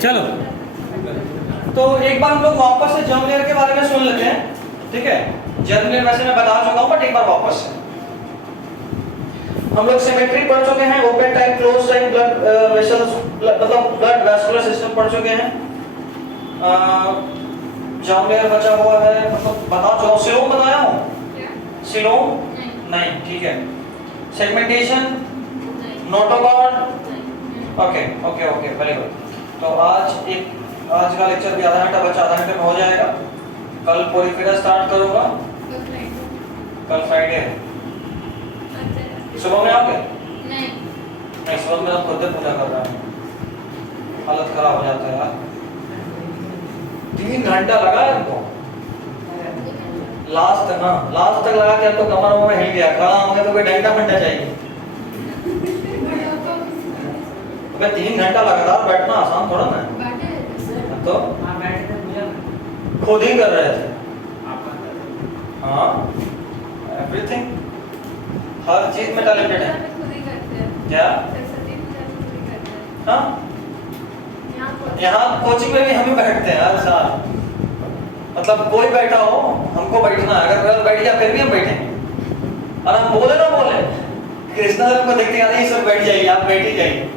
चलो तो एक बार हम लोग वापस से जर्म लेयर के बारे में सुन लेते हैं, ठीक है। जर्म लेयर वैसे मैं बता चुका हूं, बट एक बार वापस से हम लोग सिमेट्री पढ़ चुके हैं, open type close type blood vessels मतलब ब्लड वैस्कुलर सिस्टम पढ़ चुके हैं। जर्म लेयर बचा हुआ है, मतलब बता चुका हूं। सिलोम बताया हूं? सिलोम नहीं, ठीक है। Segmentation, notochord, okay okay okay, very good. तो आज का लेक्चर भी आधा घंटा बचा, आधा घंटे में हो जाएगा। कल पोरिफेरा स्टार्ट करूंगा, कल फ्राइडे है। सुबह में आओगे? नहीं, सुबह में खुद से पूजा कर रहा हूँ, हालत खराब हो जाता है यार। 3 घंटा लगा इनको, लास्ट तक लगा के तो कमर में हिल गया। खड़ा होंगे तो कोई डंडा फंडा चाहिए। 3 घंटा लगातार बैठना आसान थोड़ा ना, तो खुद ही कर रहे थे। हाँ, एवरीथिंग, हर चीज में टैलेंटेड है क्या? हाँ, यहाँ कोचिंग में भी हम ही बैठते हैं हर साल। मतलब कोई बैठा हो, हमको बैठना है। अगर बैठ गया फिर भी हम बैठेंगे, और हम बोले ना बोले, कृष्णा सर को देखते हैं नहीं सर बैठ जाइए, आप बैठ ही जाइए।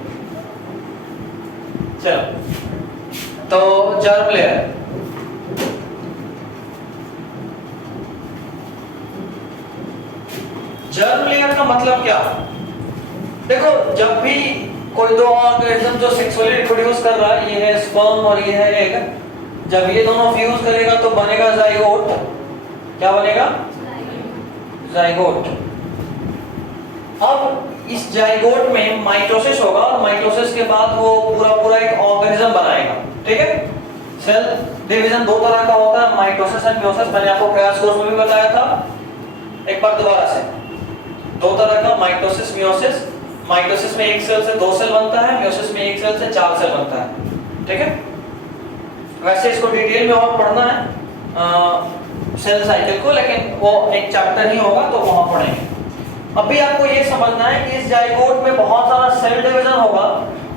चलो, तो जर्म लेयर, जर्म लेयर का मतलब क्या? देखो, जब भी कोई दो ऑर्गेनिज्म जो सेक्सुअली रिप्रोड्यूस कर रहा है, ये है स्पर्म और ये है एग, जब ये दोनों फ्यूज करेगा तो बनेगा जाइगोट। क्या बनेगा? जाइगोट। अब इस जाइगोट में माइटोसिस होगा, और माइटोसिस के बाद वो पूरा एक ऑर्गेनिज्म बनाएगा, ठीक है। सेल डिवीजन 2 तरह का होता है, माइटोसिस एंड मियोसिस। मैंने आपको क्रैश कोर्स में भी बताया था, एक बार दोबारा से। 2 तरह का, माइटोसिस, मियोसिस। माइटोसिस में 1 सेल से 2 सेल बनता है, मियोसिस में 1 सेल से 4 सेल बनता है, ठीक है। वैसे इसको डिटेल में और पढ़ना है सेल साइकिल को, लेकिन वो एक चैप्टर ही होगा तो वहां पढ़ेंगे। अभी आपको ये समझना है कि इस जाइगोट में बहुत सारा सेल डिवीजन होगा,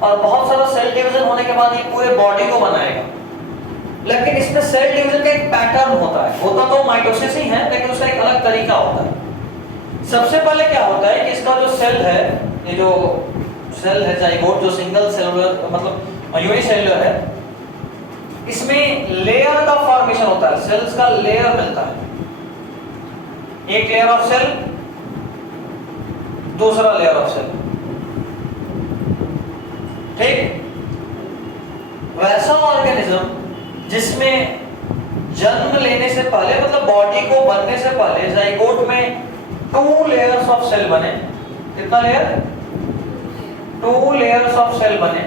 और बहुत सारा सेल डिवीजन होने के बाद ये पूरे बॉडी को बनाएगा। लेकिन इसमें सेल डिवीजन का एक पैटर्न होता है, होता तो माइटोसिस ही है, लेकिन उसका एक अलग तरीका होता है। सबसे पहले क्या होता है कि इसका जो सेल है, ये जो सेल है जाइगोट, जो सिंगल सेलुलर मतलब यूनिसेलुलर है, इसमें लेयर का फॉर्मेशन होता है, सेल्स का लेयर मिलता है। एक लेयर ऑफ सेल, दूसरा लेयर ऑफ सेल, ठीक। वैसा ऑर्गेनिज्म जिसमें जन्म लेने से पहले, मतलब बॉडी को बनने से पहले, जाइगोट में 2 लेयर्स ऑफ सेल बने। कितना लेयर? 2 लेयर्स ऑफ सेल बने।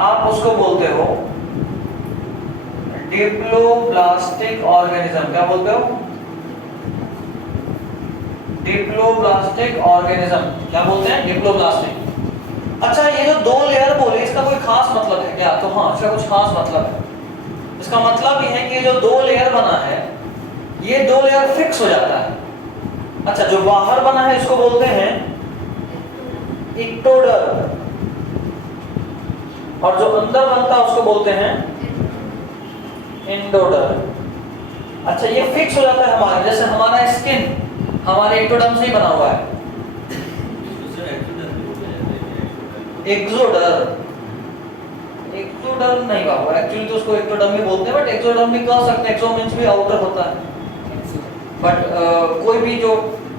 आप उसको बोलते हो डिप्लोब्लास्टिक ऑर्गेनिज्म। क्या बोलते हो? Diploblastic organism. क्या बोलते हैं? डिप्लोब्लास्टिक। अच्छा, ये जो 2 लेयर बोले, इसका कोई खास मतलब है क्या? तो हाँ, इसका कुछ खास मतलब है। इसका मतलब ये है कि जो 2 लेयर बना है, ये 2 लेयर फिक्स हो जाता है। अच्छा, जो बाहर बना है इसको बोलते हैं इक्टोडर्म, और जो अंदर बनता है उसको बोलते हैं एंडोडर्म। अच्छा, ये फिक्स हो जाता है हमारे, जैसे हमारा स्किन हमारे एक्टोडर्म से ही बना हुआ है। एक्सोडर्म, एक्सोडर्म नहीं बाबू, एक्चुअली तो उसको एक्टोडर्म ही बोलते हैं, बट एक्सोडर्म भी कह सकते हैं। एक्सो मींस भी आउटर होता है, बट कोई भी जो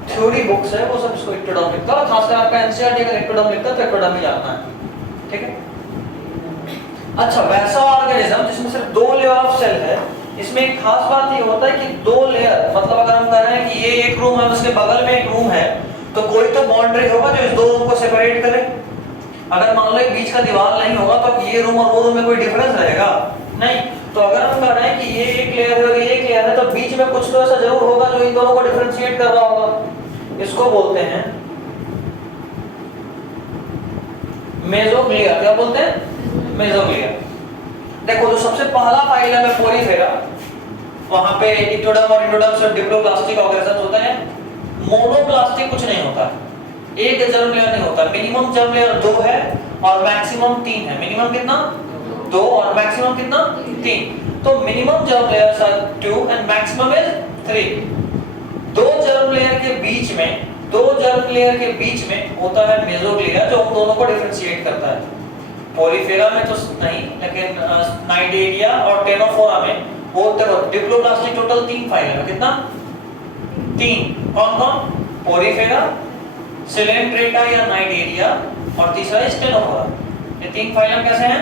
थ्योरी बुक्स है वो सब इसको एक्टोडर्म लिखता है। खासकर आपका एनसीईआरटी अगर एक्टोडर्म लिखता है तो एक्टोडर्म ही जानना है, ठीक है। अच्छा, वैसा ऑर्गेनिज्म जिसमें सिर्फ 2 लेयर ऑफ सेल है, इसमें एक खास बात ये होता है कि 2 लेयर, मतलब अगर हम कह रहे हैं कि ये एक रूम है, उसके बगल में एक रूम है, तो कोई तो बाउंड्री होगा जो इस 2 रूम को सेपरेट करे। अगर मान लो एक बीच का दीवार नहीं होगा तो ये रूम और वो रूम में कोई डिफरेंस रहेगा नहीं। तो अगर हम कह रहे हैं कि ये एक लेयर है और ये एक लेयर है, तो बीच में कुछ तो ऐसा जरूर होगा जो इन दोनों को डिफरेंशिएट कर रहा होगा। इसको बोलते हैं मेसोग्लिया। क्या बोलते हैं? मेसोग्लिया। देखो, जो सबसे पहला फाइलम है पोरिफेरा, वहां पे इक्टोडर्म और एंडोडर्म से डिप्लोब्लास्टिक ऑर्गेनिजम्स होते हैं। मोनोप्लास्टिक कुछ नहीं होता, एक जर्म लेयर नहीं होता। मिनिमम जर्म लेयर 2 है और मैक्सिमम 3 है। मिनिमम कितना? 2 और मैक्सिमम कितना 3। तो minimum germ layers are 2 and maximum is 3। दो जर्म लेयर के बीच में होता है मेसोग्लिया जो उन दोनों को डिफरेंशिएट करता है। पॉलीफेरा में तो नहीं, लेकिन नाइडेरिया और टेनोफोरा में वो देखो डिप्लोब्लास्टिक टोटल 3 फाइलम है। कितना 3। कौन कौन? पॉलीफेरा, सिलेंड्रेटा या नाइडेरिया और तीसरा है टेनोफोरा। ये 3 फाइलम कैसे हैं?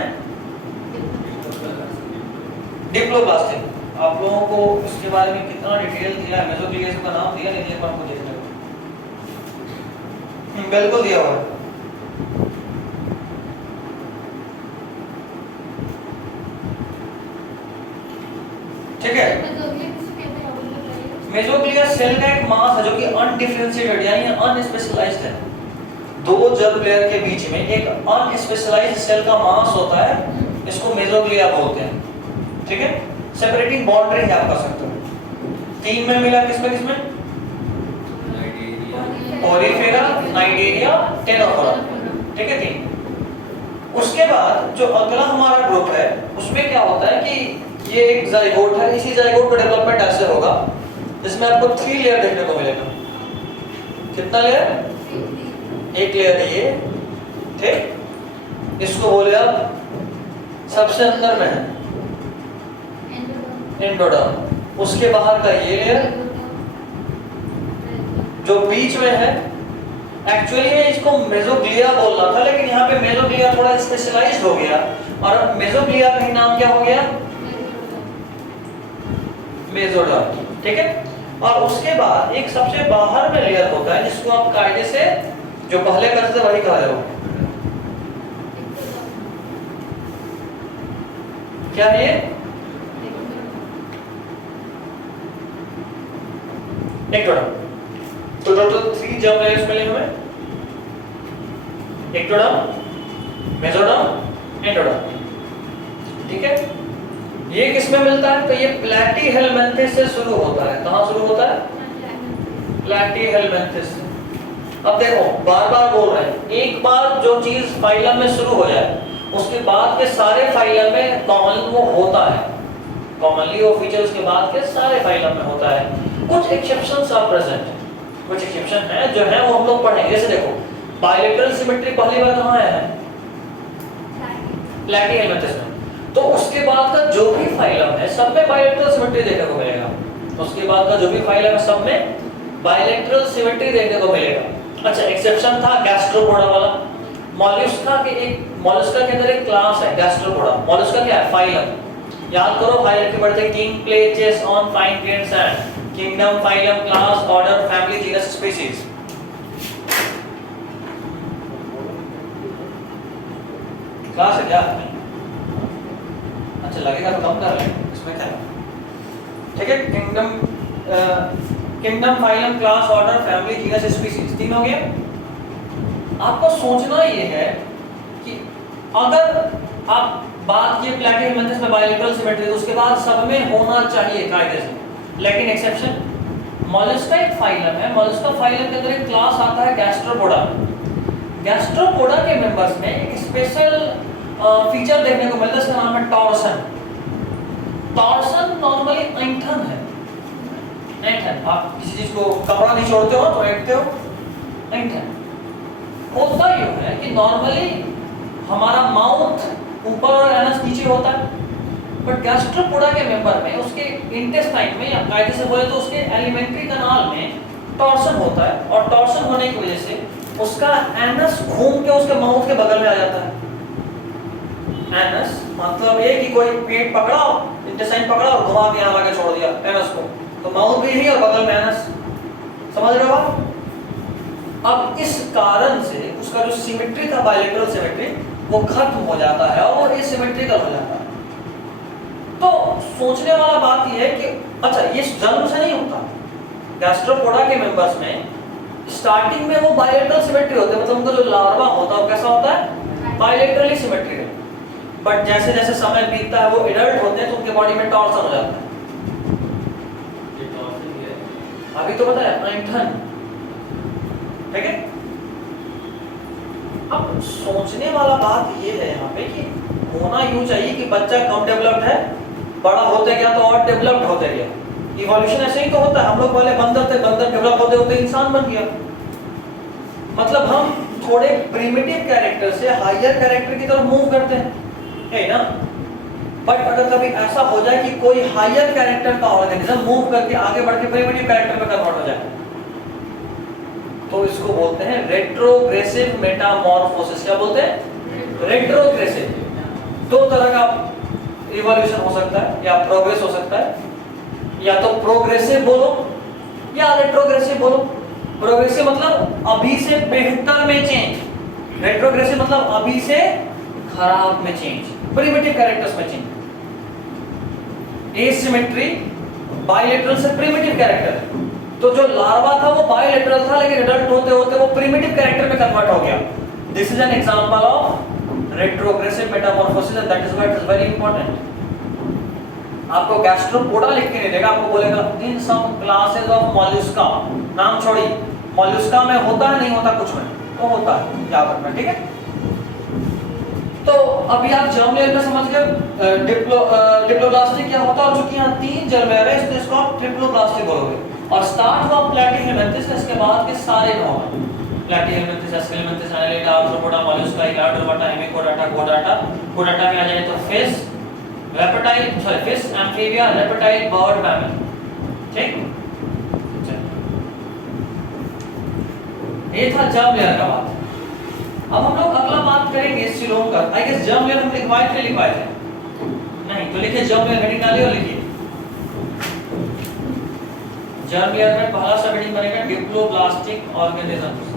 डिप्लोब्लास्टिक। आप लोगों को इसके बारे में कितना डिटेल दिया है? मेसोग्लिया का नाम दिया नहीं दिया पर हमको देखने को बिल्कुल दिया हुआ है। ठीक है। मेसोग्लिया सेल का एक मास है जो कि अनडिफरेंशिएटेड यानी अनस्पेशलाइज्ड है। दो जर्म लेयर के बीच में एक अनस्पेशलाइज्ड सेल का मास होता है, इसको मेसोग्लिया बोलते हैं। ठीक है। सेपरेटिंग बाउंड्री आप कर सकते हो। 3 में मिला किसमें? Porifera, Cnidaria, Ctenophora. ठीक है 3। उसके बाद जो अगला हमारा ग्रुप है उसमें क्या होता है कि ये एक जाइगोट है। इसी जाइगोट का डेवलपमेंट ऐसे होगा जिसमें आपको 3 लेयर देखने को मिलेगा। कितना लेयर? एक लेयर ये, ठीक। इसको बोले आप सबसे अंदर में है एंडोडर्म। उसके बाहर का ये लेयर जो बीच में है, एक्चुअली मैं इसको मेसोग्लिया बोल रहा था, लेकिन यहाँ पे मेसोग्लिया थोड़ा स्पेशलाइज्ड हो गया और मेसोग्लिया का ही नाम क्या हो गया? मेसोडर्म। ठीक है। और उसके बाद एक सबसे बाहर में लेयर होता है जिसको आप कायदे से जो पहले करते थे वही कह रहे हो। क्या है ये? एक्टोडर्म। तो टोटल 3 जर्म लेयर्स मिले हमें। Ectoderm, mesoderm, endoderm. ठीक है। ये किसमें मिलता है? तो ये प्लैटीहेलमिन्थेस से शुरू होता है। कहां शुरू होता है? प्लैटीहेलमिन्थेस से। अब देखो बार-बार बोल रहे हैं, एक बार जो चीज फाइलम में शुरू हो जाए उसके बाद के सारे फाइलम में कॉमन वो होता है। कॉमनली वो फीचर उसके बाद के सारे फाइलम में होता है। कुछ एक्सेप्शंस आर प्रेजेंट। कुछ एक्सेप्शन है जो है वो हम लोग पढ़ेंगे। जैसे देखो बायलैटरल सिमेट्री पहली बार कहां आया है? प्लैटीहेलमिन्थेस में। तो उसके बाद का जो भी फाइलम है सब में बायलैटरल सिमेट्री देखने को मिलेगा। उसके बाद का जो भी फाइलम है सब में बायलैटरल सिमेट्री देखने को मिलेगा। अच्छा एक्सेप्शन था गैस्ट्रोपोडा वाला। मॉलस्का के अंदर एक क्लास है गैस्ट्रोपोडा। मॉलस्का क्या है? फाइलम। याद करो हायरार्की पढ़ते king plays chess on fine grained sand. Kingdom, phylum, class, order, family, genus, species. Class है क्या? अच्छा लगेगा तो कम कर लें, इसमें क्या है? ठीक है। Kingdom, phylum, class, order, family, genus, species 3 हो गया। आपको सोचना ये है कि अगर आप बात किए प्लैटीहेलमिन्थेस में बायलैटरल सिमेट्री, तो उसके बाद सब में होना चाहिए कायदे से। लेकिन एक्सेप्शन मॉलस्का एक फाइलम है। मॉलस्का फाइलम के अंदर एक क्लास आता है गैस्ट्रोपोडा। गैस्ट्रोपोडा के मेंबर्स में एक स्पेशल फीचर देखने को मिलता है, इसका नाम है टॉर्सन। टॉर्सन नॉर्मली ऐंठन है। ऐंठन, आप किसी चीज को कपड़ा नहीं छोड़ते हो तो ऐंठते हो, ऐंठन। होता यूं है कि नॉर्मली हमारा माउथ ऊपर और एनस नीचे होता है, बट गैस्ट्रोपोडा के मेंबर में उसके इंटेस्टाइन में या कायदे से बोले तो उसके एलिमेंट्री कनाल में टॉर्सन होता है। और टॉर्सन होने की वजह से उसका एनस घूम के उसके माउथ के बगल में आ जाता है। एनस मतलब ये कि कोई पेट पकड़ा, इंटेस्टाइन पकड़ा और घुमा के यहाँ लाके छोड़ दिया एनस को, तो माउथ भी यही और बगल में एनस। समझ रहे हो आप? अब इस कारण से उसका जो सिमेट्री था बायलैटरल सिमेट्री वो खत्म हो जाता है और ये सिमेट्रिकल हो जाता है। तो सोचने वाला बात यह है कि अच्छा ये जन्म से नहीं होता। गैस्ट्रोपोडा के मेंबर्स में स्टार्टिंग में वो बायलैटरल सिमेट्री होते हैं, मतलब उनका जो लार्वा होता है वो कैसा होता है? Bilaterally symmetrical. बट जैसे जैसे समय बीतता है वो एडल्ट होते हैं तो उनके बॉडी में टॉर्सन हो जाता है। अभी तो बताया ऐंठन। ठीक है। अब सोचने वाला बात ये है यहाँ पे कि होना यूं चाहिए कि बच्चा कम डेवलप्ड है, बड़ा होते गया तो और डेवलप्ड होते गया। इवोल्यूशन ऐसे ही तो होता है, हम लोग पहले बंदर थे, बंदर डेवलप होते होते इंसान बन गया। मतलब हम थोड़े प्रिमिटिव कैरेक्टर से हायर कैरेक्टर की तरफ मूव करते हैं, है ना। बट अगर कभी ऐसा हो जाए कि कोई हायर कैरेक्टर का ऑर्गेनिज्म मूव करके आगे बढ़ के प्रिमिटिव कैरेक्टर में कन्वर्ट हो जाए, तो इसको बोलते हैं रेट्रोग्रेसिव मेटामॉर्फोसिस। क्या बोलते हैं? रेट्रोग्रेसिव। दो तरह का इवोल्यूशन हो सकता है, या प्रोग्रेस हो सकता है, या तो प्रोग्रेसिव बोलो या रेट्रोग्रेसिव बोलो। प्रोग्रेसिव मतलब अभी से बेहतर में चेंज, रेट्रोग्रेसिव मतलब अभी से खराब में चेंज, प्रिमिटिव कैरेक्टर्स में चेंज। एसिमेट्री, बाइलेटरल से प्रिमिटिव कैरेक्टर, तो जो लार्वा था वो बाइलेटरल था, लेकिन एडल्ट होते होते वो प्रिमिटिव कैरेक्टर में कन्वर्ट हो गया। This is an example of retrogressive Metamorphosis, and that is why it is very important. आपको गैस्ट्रोपोडा लिख के नहीं देगा, आपको बोलेगा इन सम क्लासेस ऑफ मॉल्युस्का। नाम छोड़िए, मॉल्युस्का में होता है, नहीं होता कुछ में तो होता है, याद रखना, ठीक है। तो अभी आप जर्म लेयर में समझ गए डिप्लोब्लास्टिक क्या होता है, और चूंकि यहाँ 3 जर्म लेयर है इसलिए इसको आप ट्रिप्लोब्लास्टिक बोलोगे। और स्टार्ट हुआ प्लैटीहेलमिन्थिस, इसके बाद के सारे नाम प्लैटीहेलमिन्थिस, एस्केलेमिन्थिस, एनालिडा, आर्थ्रोपोडा, मॉल्युस्का, इलाडोर्बटा, हेमिकोडाटा, कोडाटा। कोडाटा में आ जाए तो fish, reptile, sorry fish, amphibia, reptile, bird, mammal, ठीक। ये था जर्म लेयर का बात। अब हम लोग अगला बात करेंगे सीलोम का। आई गेस जर्म लेयर हम लिखवाए थे नहीं, तो लिखिए जर्म लेयर हेडिंग डालिए और लिखिए जर्म लेयर में पहला सब हेडिंग बनेगा डिप्लोब्लास्टिक ऑर्गेनिजम्स।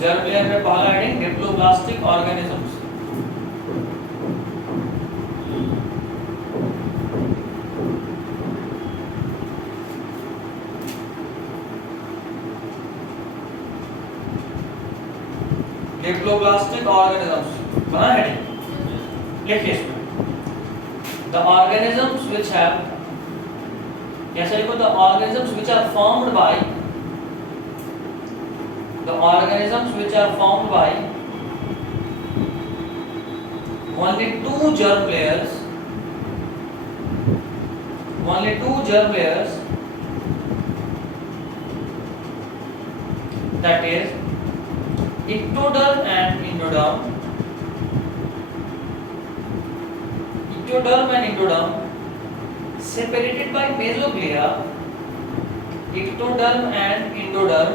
जर्म लेयर में पहला heading diploblastic organisms. Diploblastic organisms बना हेडिंग, लिखिए इसमें द ऑर्गेनिजम्स व्हिच हैव, कैसे लिखो, the organisms which are formed by, the organisms which are formed by only two germ layers, that is ectoderm and endoderm. Separated by mesoglea, ectoderm and endoderm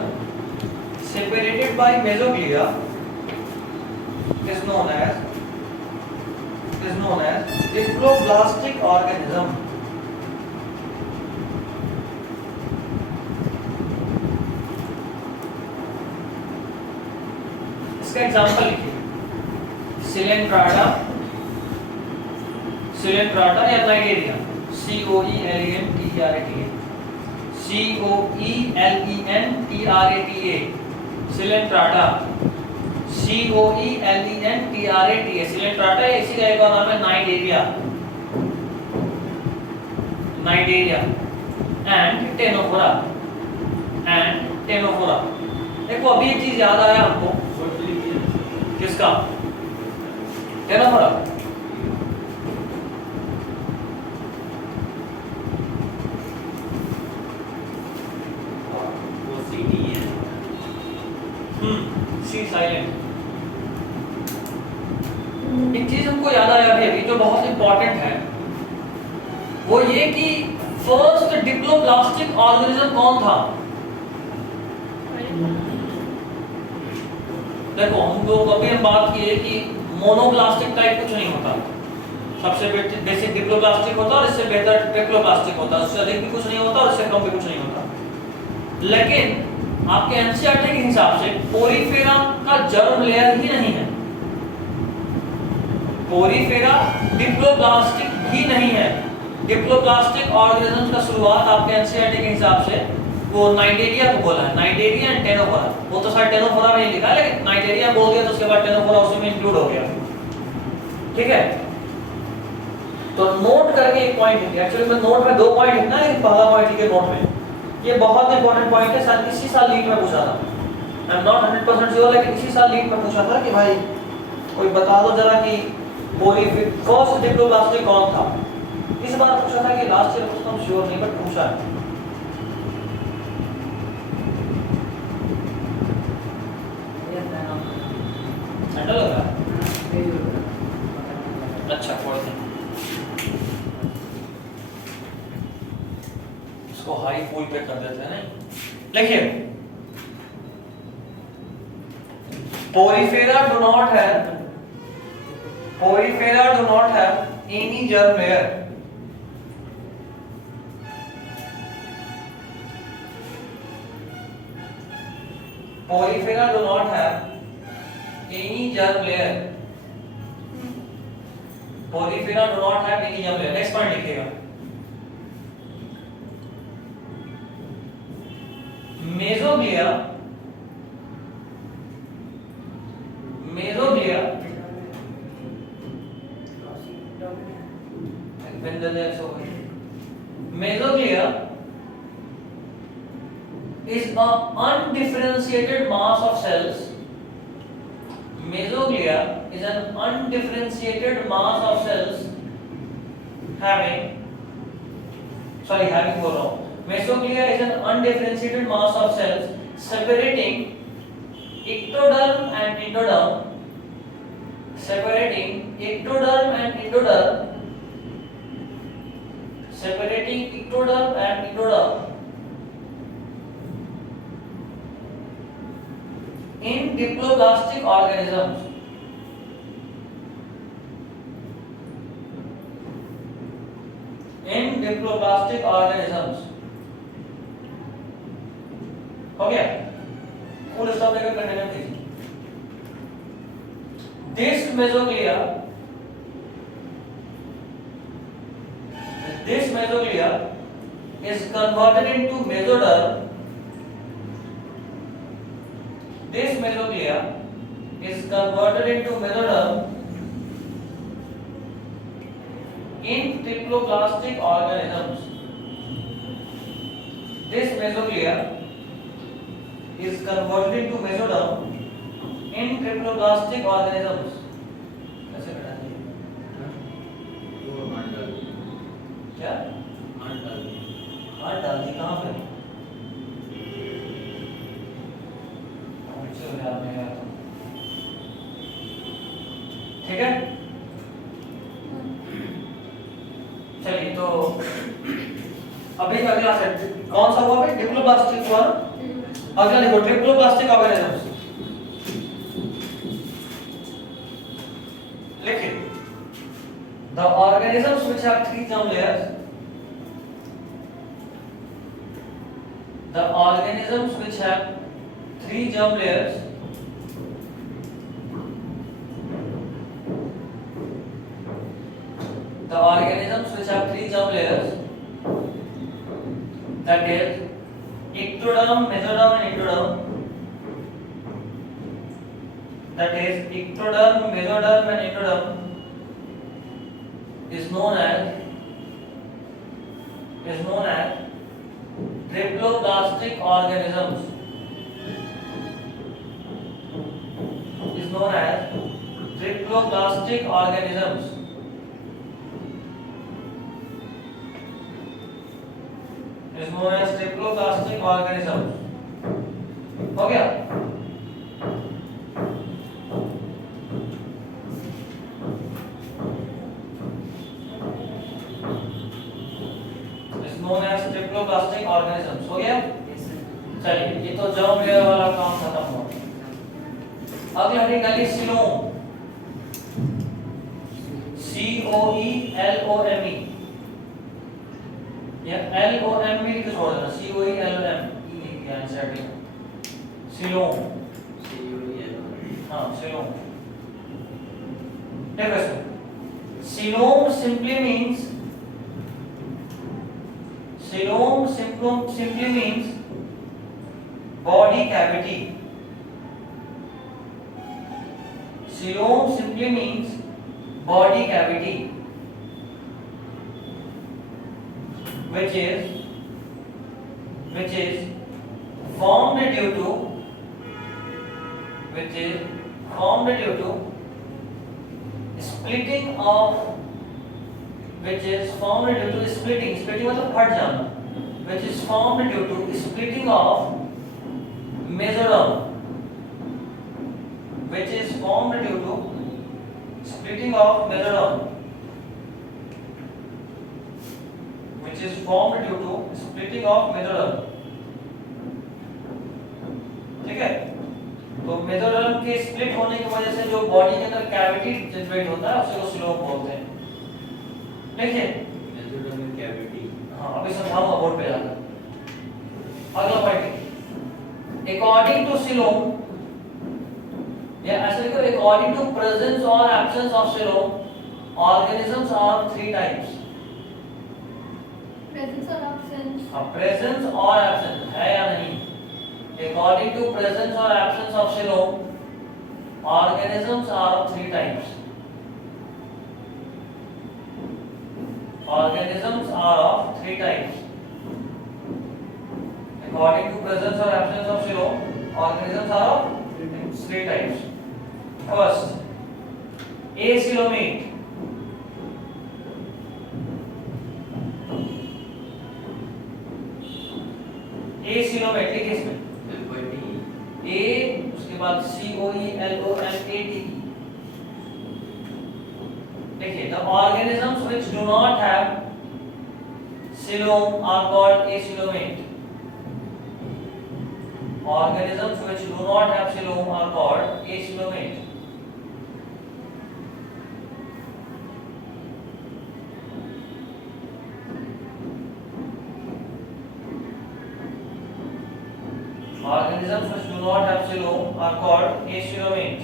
separated by mesoglea is known as diploblastic organism. इसका example लिखिए, Coelenterata या Cnidaria, COELENTRATA, Coelenterata, COELENTRATA, Coelenterata, इसी का एक और नाम है Cnidaria and Ctenophora. देखो अभी एक चीज याद आया हमको, किसका? टेनोफोरा। सी साइलेंट। एक चीज हमको याद आया अभी जो बहुत इंपॉर्टेंट है, वो ये कि फर्स्ट डिप्लोब्लास्टिक ऑर्गेनिज्म कौन था? देखो हम लोग अभी हम बात किए कि मोनोब्लास्टिक टाइप कुछ नहीं होता, सबसे बेसिक डिप्लोब्लास्टिक होता है और इससे बेहतर ट्रिप्लोब्लास्टिक होता है, उससे अधिक भी कुछ नहीं होता और इससे कम भी कुछ नहीं होता। लेकिन आपके एनसीईआरटी के हिसाब से पोरीफेरा का जर्म लेयर ही नहीं है, पोरीफेरा डिप्लोब्लास्टिक ही नहीं है। डिप्लोब्लास्टिक ऑर्गेनिज्म का शुरुआत आपके एनसीईआरटी के हिसाब से वो नाइडेरिया को बोला है, नाइडेरिया एंड टेनोफोरा। वो तो शायद टेनोफोरा में ही लिखा है, लेकिन नाइडेरिया बोल दिया तो उसके बाद टेनोफोरा उसी में इंक्लूड हो गया, ठीक है। तो नोट करके एक पॉइंट लिखिए, एक्चुअली मैं नोट में 2 पॉइंट लिखना है, लेकिन पहला पॉइंट लिखिए नोट में, ये बहुत इंपॉर्टेंट पॉइंट है, शायद इसी साल लीड में पूछा था। आई एम नॉट 100% श्योर, लेकिन इसी साल लीड में पूछा था कि भाई कोई बता दो जरा कि फर्स्ट डिप्लोब्लास्टिक कौन था। इस बार पूछा था कि लास्ट ईयर उसको हम श्योर नहीं बट पूछा है। ठंडा लग रहा है? अच्छा कोई नहीं, इसको हाई फूल पे कर देते हैं। देखिए Porifera do not have any germ layer. Porifera do not have any germ layer. Porifera do not have any germ layer. Next point लिखिएगा। Mesoglea Mesoglea is an undifferentiated mass of cells. Mesoglea is an undifferentiated mass of cells having Mesoglea is an undifferentiated mass of cells separating ectoderm and endoderm. Separating ectoderm and endoderm in diploblastic organisms. हो गया? Full stop लेकर continue कीजिए। This mesoglea is converted into mesoderm. This mesoglea is converted into mesoderm in triploblastic organisms. This mesoglea is converted into mesoderm in triploblastic organisms. कैसे बनाएंगे? वो मान डाल दिया। क्या? मान डाल दिया। मान डाल दी कहाँ पे? चलो यार मैं आता हूँ। ठीक है? चलिए तो अभी अगला सेट कौन सा हुआ भाई? डिप्लोब्लास्टिक हुआ ना? अगला देखो ट्रिप्लोब्लास्टिक ऑर्गेनिजम्स। लिखिए the organisms which have three germ layers, the organisms which have three germ layers the organisms which have three germ layers, that is ectoderm, mesoderm and endoderm, that is ectoderm, mesoderm and endoderm is known as triploblastic organisms. Is known as triploblastic organisms. Is known as triploblastic organisms. हो गया? known as triploblastic organisms. हो गया? चलिए ये तो germ layer वाला काम खत्म हुआ। अगला निकालिए सीलोम। COELOME या LOM भी लिख छोड़ देना। COELOM लिख दिया इंसर्ट में। सीलोम। हाँ सीलोम। देखो इसको। Coelom simply means body cavity. Coelom simply means body cavity, which is formed due to which is formed due to splitting of splitting मतलब फट जाना, which is formed due to splitting of mesoderm, which is formed due to splitting of mesoderm, which is formed due to splitting of mesoderm. ठीक है, तो mesoderm के split होने की वजह से जो बॉडी के अंदर कैविटी जनरेट होता है उसे को सिलोम बोलते हैं। देखिए मेसोडर्म में कैविटी, हाँ अभी समझाऊंगा बोर्ड पे जाकर। अगला पॉइंट, अकॉर्डिंग टू सिलोम या ऐसे को अकॉर्डिंग टू प्रेजेंस और absence of coelom organisms are three types. Presence और एब्सेंस, हाँ प्रेजेंस और एब्सेंस है या नहीं, according to presence or absence of coelom organisms are of three types. Organisms are of three types. According to presence or absence of coelom organisms are of three types. First, acoelomate. acoelomate लिखिए इसमें A, उसके बाद COELOMATE। देखिए, the organisms which do not have coelom are called acoelomate. Organisms which do not have coelom are called acoelomate. Organisms which do not have coelom are called acoelomate.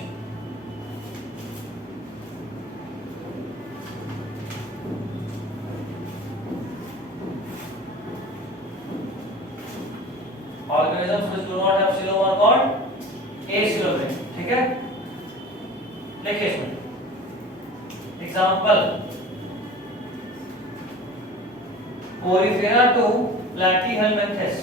Organisms which do not have coelom are called acoelomate. ठीक है, देखिए इसमें example, Porifera to Platyhelminthes.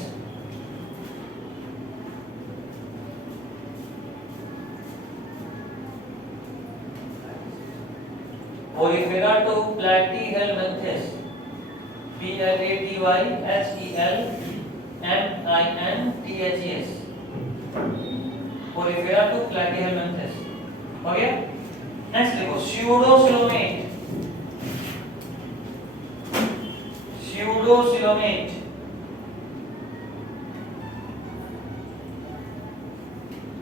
Porifera to Platyhelminthes, PLATYHELMINTHES, Porifera to Platyhelminthes। हो गया, next देखो Pseudocoelomate, Pseudocoelomate,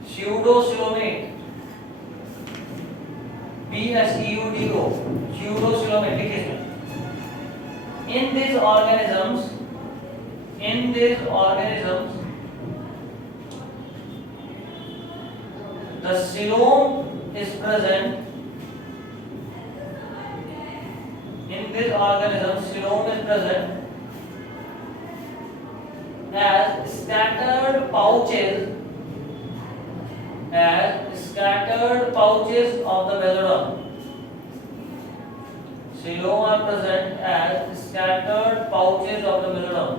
Pseudocoelomate, PSEUDO, Pseudocoelomate लिखिए इसमें। In these organisms, the coelom is present. In these organisms, coelom is present as scattered pouches of the mesoderm. Coelom are present as scattered pouches of the mesoderm.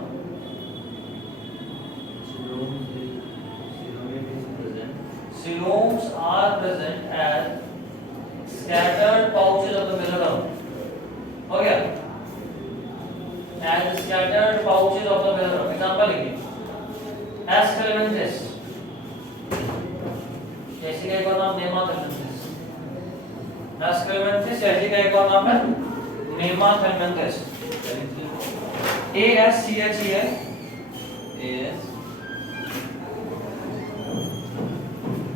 Coeloms are present as scattered pouches of the mesoderm. हो गया, as scattered pouches of the mesoderm। Example लिखिए, Aschelminthes, जैसे का एक और नाम Nemathelminthes। Aschelminthes जैसे का एक और नाम है Nemathelminthes। ASCHEL,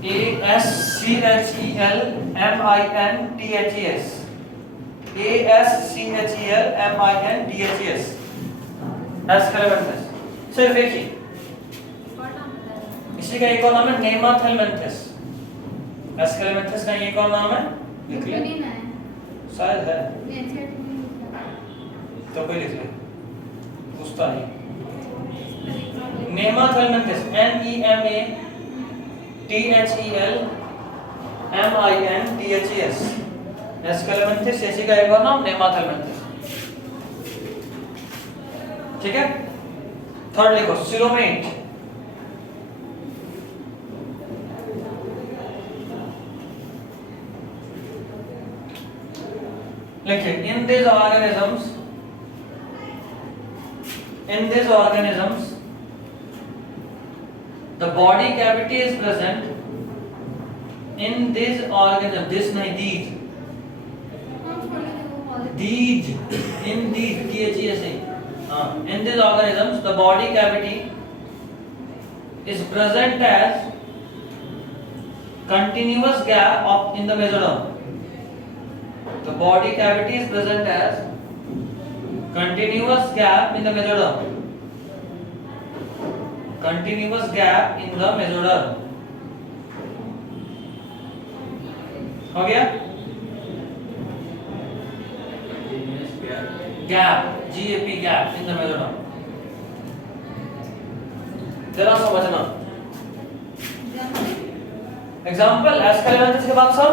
ASCHELMINTHES, Aschelminthes। सिर्फ एक ही, और नाम बताया, इसी का एक और नाम है Nemathelminthes। Aschelminthes का एक और नाम है, लिख ले, नहीं है, शायद है नेचर तो कोई लिख ले, पूछता नहीं। Nemathelminthes, NEMATHELMINTHES, Aschelminthes इसी का एक और नाम Nemathelminthes। ठीक है, थर्ड लिखो Coelomate, लिखिए इन these organisms the body cavity is present in this organism, this नहीं these in these THESE in these organisms the body cavity is present as continuous gap in the mesoderm. The body cavity is present as continuous gap in the mesoderm. Continuous gap in the mesoderm. हो गया? Gap, GAP gap in the mesoderm. जरा समझना. Example, एस्केलेमेंट्स के बाद सब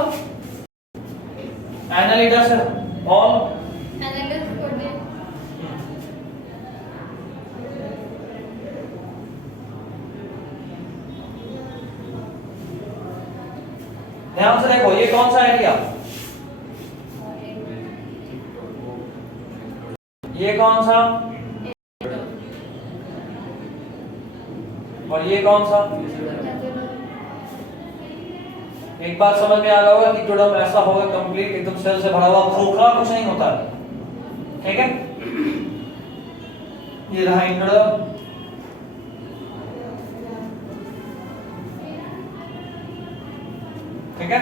एनालिडस all analysis कर दे। ध्यान से देखो ये कौन सा एरिया, ये कौन सा और ये कौन सा। एक बात समझ में आ रहा होगा कि इक्टोडर्म ऐसा होगा कंप्लीट एकदम सेल से भरा हुआ, खोखला कुछ नहीं होता है, ठीक है। ये रहा इक्टोडर्म, ठीक है।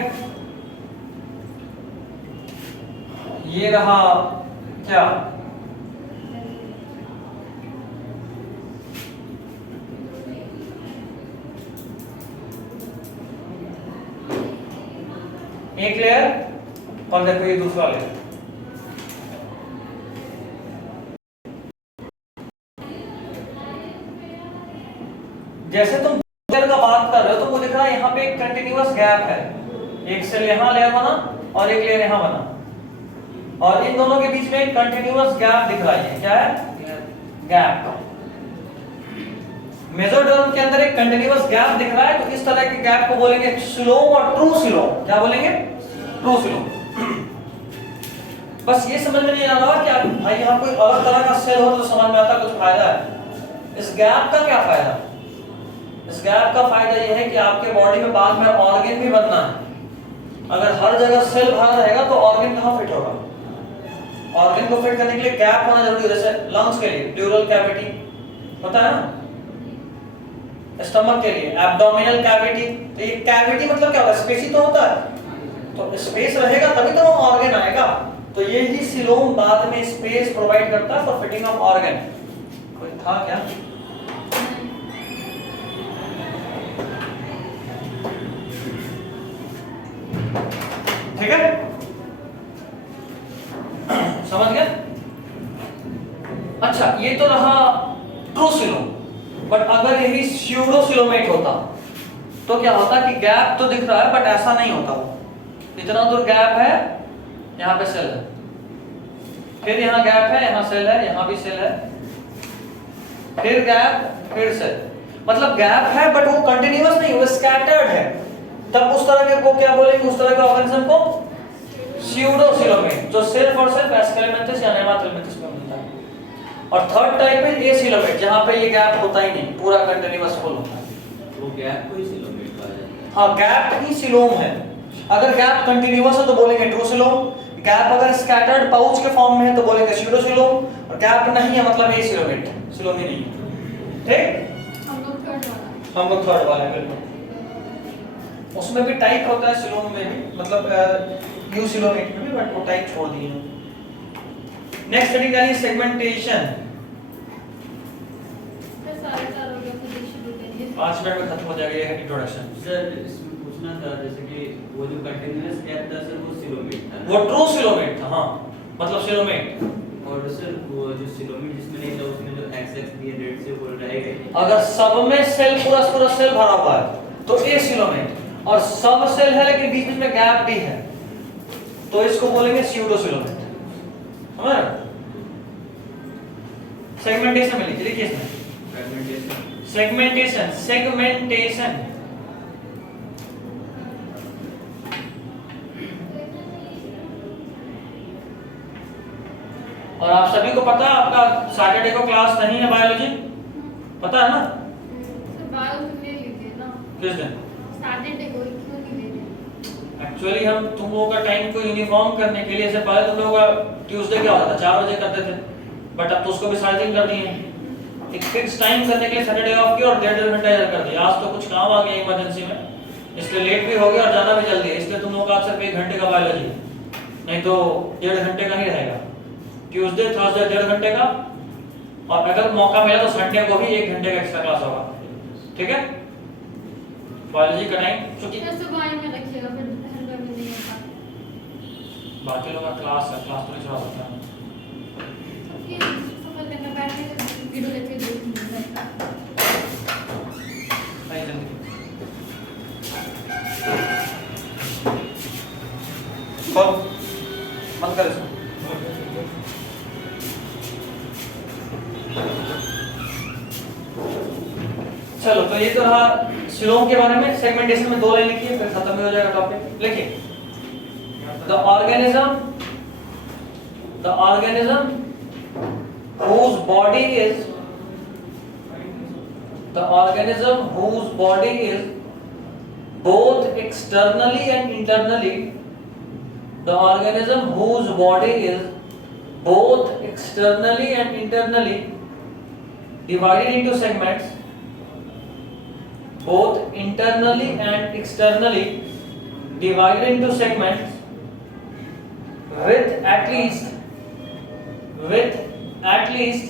ये रहा क्या, एक लेयर और देखो ये दूसरा लेयर। जैसे तुम लेयर का बात कर रहे हो तो मुझे दिख रहा है यहाँ पे एक कंटिन्यूअस गैप है, एक सेल यहाँ लेयर बना और एक लेयर यहाँ बना और इन दोनों के बीच में एक कंटिन्यूअस गैप दिख रहा है। क्या है? गैप। मेसोडर्म के अंदर एक कंटिन्यूअस गैप दिख रहा है तो इस तरह के गैप को बोलेंगे सिलोम और ट्रू सिलोम। क्या बोलेंगे? True coelom. बस ये समझ में नहीं आ रहा कि भाई यहाँ कोई अलग तरह का सेल हो तो समझ में आता कुछ फायदा है। इस गैप का क्या फायदा? इस गैप का फायदा ये है कि आपके बॉडी में बाद में ऑर्गन भी बनना है। अगर हर जगह सेल भरा रहेगा तो ऑर्गन कहाँ फिट होगा? ऑर्गन को फिट करने के लिए गैप होना जरूरी है। जैसे लंग्स के लिए प्लूरल कैविटी होता है ना, स्टमक के लिए एब्डोमिनल कैविटी। तो ये कैविटी मतलब क्या होता है? स्पेस ही तो होता है, तो स्पेस रहेगा तभी तो ऑर्गन आएगा। तो ये ही सिलोम बाद में स्पेस प्रोवाइड करता है फॉर फिटिंग ऑफ ऑर्गन। कोई था क्या? ठीक है, समझ गए? अच्छा, ये तो रहा ट्रू सिलोम। बट अगर यही स्यूडो सिलोमेट होता तो क्या होता कि गैप तो दिख रहा है बट ऐसा नहीं होता। इतना दूर गैप है, यहाँ पे सेल है, फिर यहाँ गैप है, यहाँ सेल है, यहाँ भी सेल है, फिर गैप, फिर सेल। मतलब गैप है बट वो कंटिन्यूअस नहीं, वो स्कैटर्ड है। तब उस तरह के को क्या बोलेंगे? उस तरह के ऑर्गेनिज्म को स्यूडो सिलोमेट, जो सेल्फ और सेल्फ एस्केलेमेंथस या नेमाटोलेमेंथस में मिलता है। और थर्ड टाइप है एसिलोमेट, जहां पे ये गैप होता ही नहीं, पूरा कंटीन्यूअस फुल होता है। वो गैप को ही सिलोमेट कहा जाता है। हाँ, गैप ही सिलोम है। अगर गैप कंटीन्यूअस है तो बोलेंगे ट्रू सिलोम, गैप अगर स्कैटर्ड पाउच के फॉर्म में है तो बोलेंगे स्यूडो सिलोम, और गैप नहीं है मतलब एसिलोमेट, सिलोम ही नहीं है। ठीक, हम लोग थर्ड वाला बिल्कुल। उसमें भी टाइप होता है सिलोम में भी, मतलब यू सिलोमेट में भी, बट वो टाइप छोड़ दिए हैं। नेक्स्ट स्टडी क्या है? सेगमेंटेशन। 5 मिनट में खत्म हो जाएगा ये इंट्रोडक्शन। सर इसमें पूछना था, जैसे कि वो जो कंटीन्यूअस गैप था सर, वो सिलोमेट था, वो ट्रू सिलोमेट था। हाँ, मतलब सिलोमेट। और सर वो जो सिलोमेट जिसमें नहीं था उसमें जो एक्स एक्स दिया रेड से बोल रहेगा, अगर सब में सेल पूरा सेल भरा हुआ है तो ए सिलोमेट, और सब सेल है लेकिन बीच बीच में गैप भी है तो इसको बोलेंगे स्यूडो सिलोमेट। समझ रहे? सेगमेंटेशन में लिखिए इसमें सेगमेंटेशन। सेगमेंटेशन और आप सभी को पता है आपका सैटरडे को क्लास नहीं है बायोलॉजी, पता है ना? सर बायो ले लीजिए ना। किस दिन? सैटरडे को क्यों नहीं ले रहे? एक्चुअली हम तुम लोगों का टाइम को यूनिफॉर्म करने के लिए, इससे पहले तुम लोगों का ट्यूसडे क्या होता था 4 बजे करते थे, बट अब तो उसको भी 3:30 कर दिए हैं। एक फिक्स टाइम करने के लिए सैटरडे ऑफ किया और 1.5 घंटा इधर कर दिया। आज तो कुछ काम आ गया इमरजेंसी में, इसलिए लेट भी हो गया और जाना भी जल्दी है, इसलिए तुम लोगों का सिर्फ 1 घंटे का बायोलॉजी, नहीं तो 1.5 घंटे का ही रहेगा। ट्यूसडे थर्सडे 1.5 घंटे का, और अगर मौका मिला तो संडे को भी 1 घंटे का एक्स्ट्रा क्लास होगा, ठीक है? बायोलॉजी का टाइम चूंकि सर सुबह में रखिएगा, फिर दोपहर में भी नहीं होता। बाकी लोगों का क्लास है, क्लास तो नहीं चला सकता। सबकी सफर करना बैठने का वीडियो लेक्चर देख लीजिए। नहीं जल्दी खोल, बंद कर इसको। चलो तो ये तो रहा सिलोम के बारे में। सेगमेंटेशन में 2 लाइन लिखिए, फिर खत्म हो जाएगा टॉपिक। लिखिए the organism whose body is both externally and internally divided into segments, both internally and externally divided into segments with at least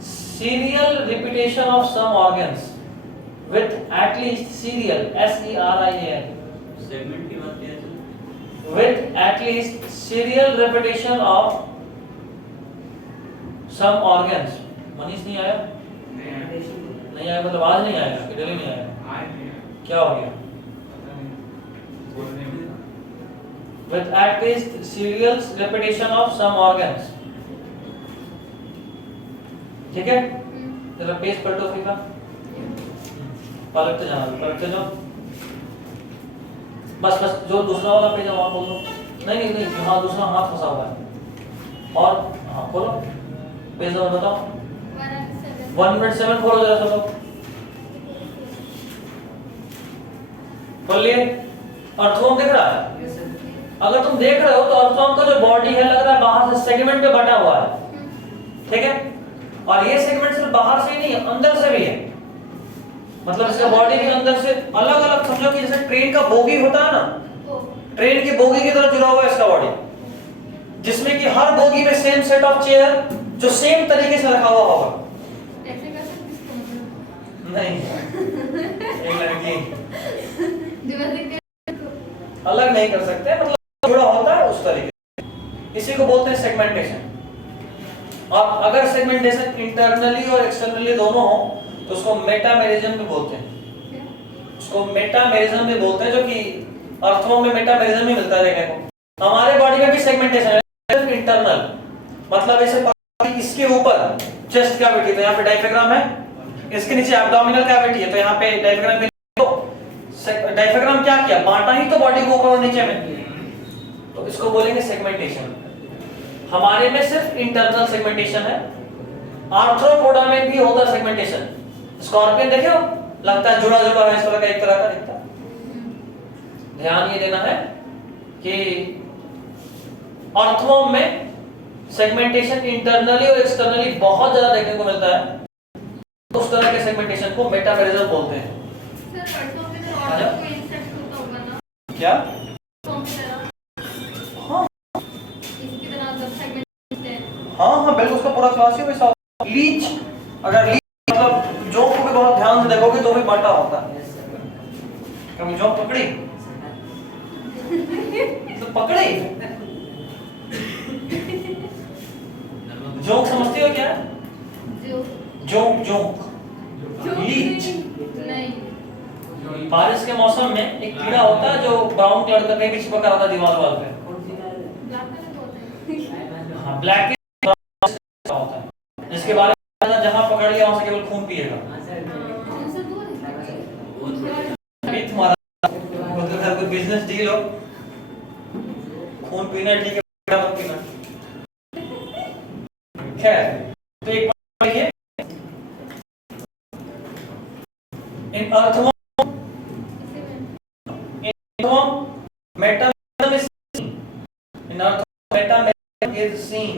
serial repetition of some organs, with at least serial SERIAL, segment की बात है sir. with at least serial repetition of some organs। Manish नहीं आया? नहीं आया मतलब आज नहीं आएगा कि डेली नहीं आएगा? क्या हो गया? with at least serial repetition of some organs, ठीक है? जरा पेज पलटो फिर का, पलटते जाओ। बस जो दूसरा वाला पेज है वहाँ खोलो। नहीं हाँ दूसरा हाथ फंसा हुआ है। और हाँ खोलो पेज नंबर बताओ। 107 खोलो जरा सब लोग। खोल लिए? अर्थवॉर्म दिख रहा है? अगर तुम देख रहे हो तो अर्थवॉर्म का जो बॉडी है लग रहा है बाहर से सेगमेंट पे बटा हुआ है, ठीक है? और ये सेगमेंट सिर्फ बाहर से ही नहीं है, अंदर से भी है। मतलब इसका बॉडी भी अंदर से अलग अलग, समझो कि जैसे ट्रेन का बोगी होता है ना, ट्रेन की बोगी की तरह जुड़ा हुआ है इसका बॉडी, जिसमें कि हर बोगी में सेम सेट ऑफ चेयर जो सेम तरीके से रखा हुआ होगा। नहीं एक लड़की अलग नहीं कर सकते, मतलब जुड़ा होता है उस तरीके से। इसी को बोलते हैं सेगमेंटेशन। और अगर सेगमेंटेशन इंटरनली और एक्सटर्नली दोनों हो तो उसको मेटामेरिज्म भी बोलते हैं। उसको मेटामेरिज्म भी बोलते हैं, जो कि अर्थों में मेटामेरिज्म ही मिलता है देखने को। हमारे बॉडी में भी सेगमेंटेशन है, सिर्फ इंटरनल, मतलब ऐसे इसके ऊपर चेस्ट कैविटी, तो यहाँ पे डायफ्राम है, इसके नीचे एब्डोमिनल कैविटी है, तो यहाँ पे डायफ्राम पे। तो डायफ्राम क्या किया? बांटा ही तो बॉडी को ऊपर और नीचे में, तो इसको बोलेंगे सेगमेंटेशन। हमारे में सिर्फ इंटरनल सेगमेंटेशन है, आर्थ्रोपोडा में भी होता है सेगमेंटेशन। स्कॉर्पियन देखे हो, लगता है जुड़ा जुड़ा है, इस तरह का एक तरह का दिखता है। ध्यान ये देना है कि अर्थवॉर्म में सेगमेंटेशन इंटरनली और एक्सटर्नली बहुत ज्यादा देखने को मिलता है। उस तरह के सेगमेंटेशन को मेटामेरिज्म बोलते हैं। सर अर्थवॉर्म में तो ऑर्डर को इंसेक्ट होता होगा ना? क्या? हाँ इसकी तरह जब सेगमेंट है। हाँ बिल्कुल, उसका पूरा क्लास ही वैसा। लीच, अगर लीच मतलब जोंक को भी बहुत ध्यान से देखोगे तो भी बांटा होता है। कभी जोंक पकड़ी तो पकड़ी, जोंक समझते हो क्या? जोंक लीच। नहीं, बारिश के मौसम में एक कीड़ा होता है जो ब्राउन कलर का कहीं भी चिपका रहता है दीवार वाल पे। ब्लैक कलर होता है। हाँ ब्लैक होता है, जिसके बारे में जहां पकड़ लिया वहां से केवल खून पिएगा। हमसे दूर है। अभी तुम्हारा कोई बिजनेस डील हो, खून पीना ठीक है, मत पीना। खैर, तो एक बात लिखिए, इन earthworm metamerism is seen. In earthworm metamerism is seen.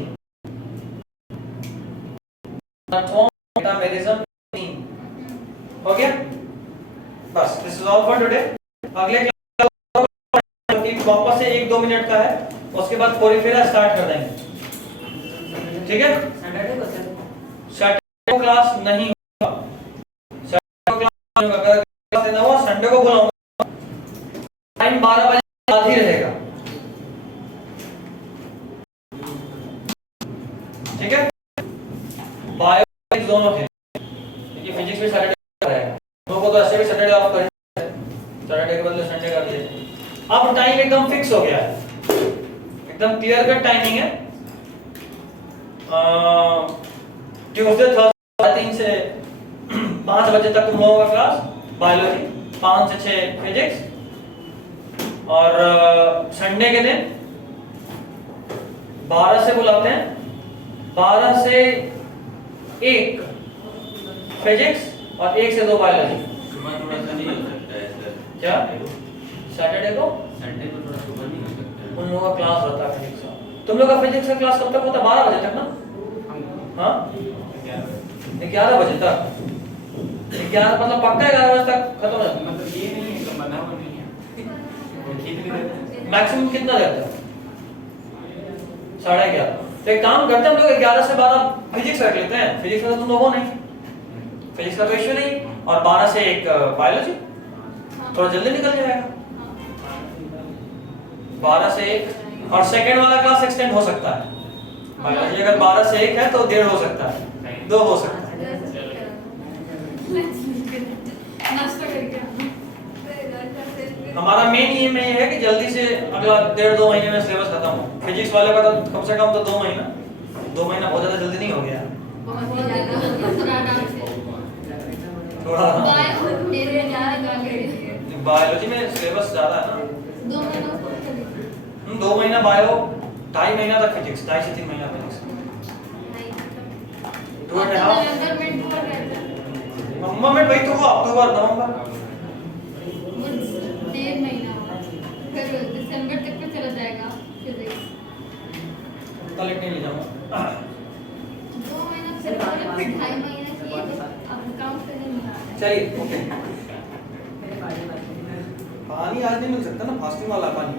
Earthworm metamerism is seen. हो गया? बस, this is all for today. अगले क्लास वापस से 1-2 मिनट का है, उसके बाद पोरिफेरा स्टार्ट कर देंगे। ठीक है? सैटरडे को क्लास नहीं होगा। सैटरडे को क्लास नहीं होगा। अगर क्लास देना हुआ संडे को बुलाऊंगा। टाइम 12 बजे बाद ही रहेगा। ठीक है? बायो फिजिक्स दोनों थे, क्योंकि फिजिक्स भी सैटरडे को रहेगा। लोगों को तो ऐसे भी सैटरडे ऑफ कर, सैटरडे के बदले संडे कर दिए। अब टाइम एकदम फिक्स हो गया है, एकदम क्लियर कट टाइमिंग है। ट्यूसडे थर्सडे 3 से 5 बजे तक तुम लोगों का क्लास बायोलॉजी, 5 से 6 फिजिक्स, और संडे के दिन 12 से बुलाते हैं, 12 से 1 फिजिक्स और 1 से 2 बायोलॉजी। सुबह थोड़ा सा नहीं हो सकता है सर? क्या सैटरडे को संडे को थोड़ा सुबह नहीं हो सकता है? उन लोगों का क्लास होता है फिजिक्स का। तुम लोग का फिजिक्स का क्लास कब तक होता है? 12 बजे तक ना? हाँ, 11 बजे तक। 11 मतलब पक्का 11 बजे तक खत्म हो जाता है? मतलब ये नहीं है कि बना हुआ नहीं है, वो ठीक नहीं रहता है। मैक्सिमम कितना देते हो? 11:30। तो एक काम करते हैं, हम लोग 11 से 12 फिजिक्स रख लेते हैं। फिजिक्स में तो तुम लोगों नहीं, फिजिक्स का तो इश्यू नहीं, और 12 से 1 बायोलॉजी, थोड़ा जल्दी निकल जाएगा। 12 से 1, और सेकंड वाला क्लास एक्सटेंड हो सकता है। बायोलॉजी अगर 12 से 1 है तो 1.5 हो सकता है, 2 हो सकता है। नाश्ता करके हमारा मेन एम ये है कि जल्दी से अगला 1.5-2 महीने में सिलेबस खत्म हो। फिजिक्स वाले का तो कम से कम तो 2 महीना, 2 महीना बहुत ज्यादा जल्दी नहीं हो गया बहुत ही ज्यादा आराम से थोड़ा। बायो मेरे ज्यादा बायोलॉजी में सिलेबस ज्यादा है ना। 2 महीना 2 महीना बायो, 2.5 महीना तक फिजिक्स, 2.5 से 3 महीना फिजिक्स, 2.5 नवंबर में वही तो हुआ, अक्टूबर नवंबर, डेढ़ महीना फिर दिसंबर तक पे चला जाएगा फिजिक्स। पता लिखने ले जाऊंगा। 2 महीना फिर 2.5 महीने की अब काउंट करने में चलिए ओके। पानी आज नहीं मिल सकता ना, फास्टिंग वाला पानी।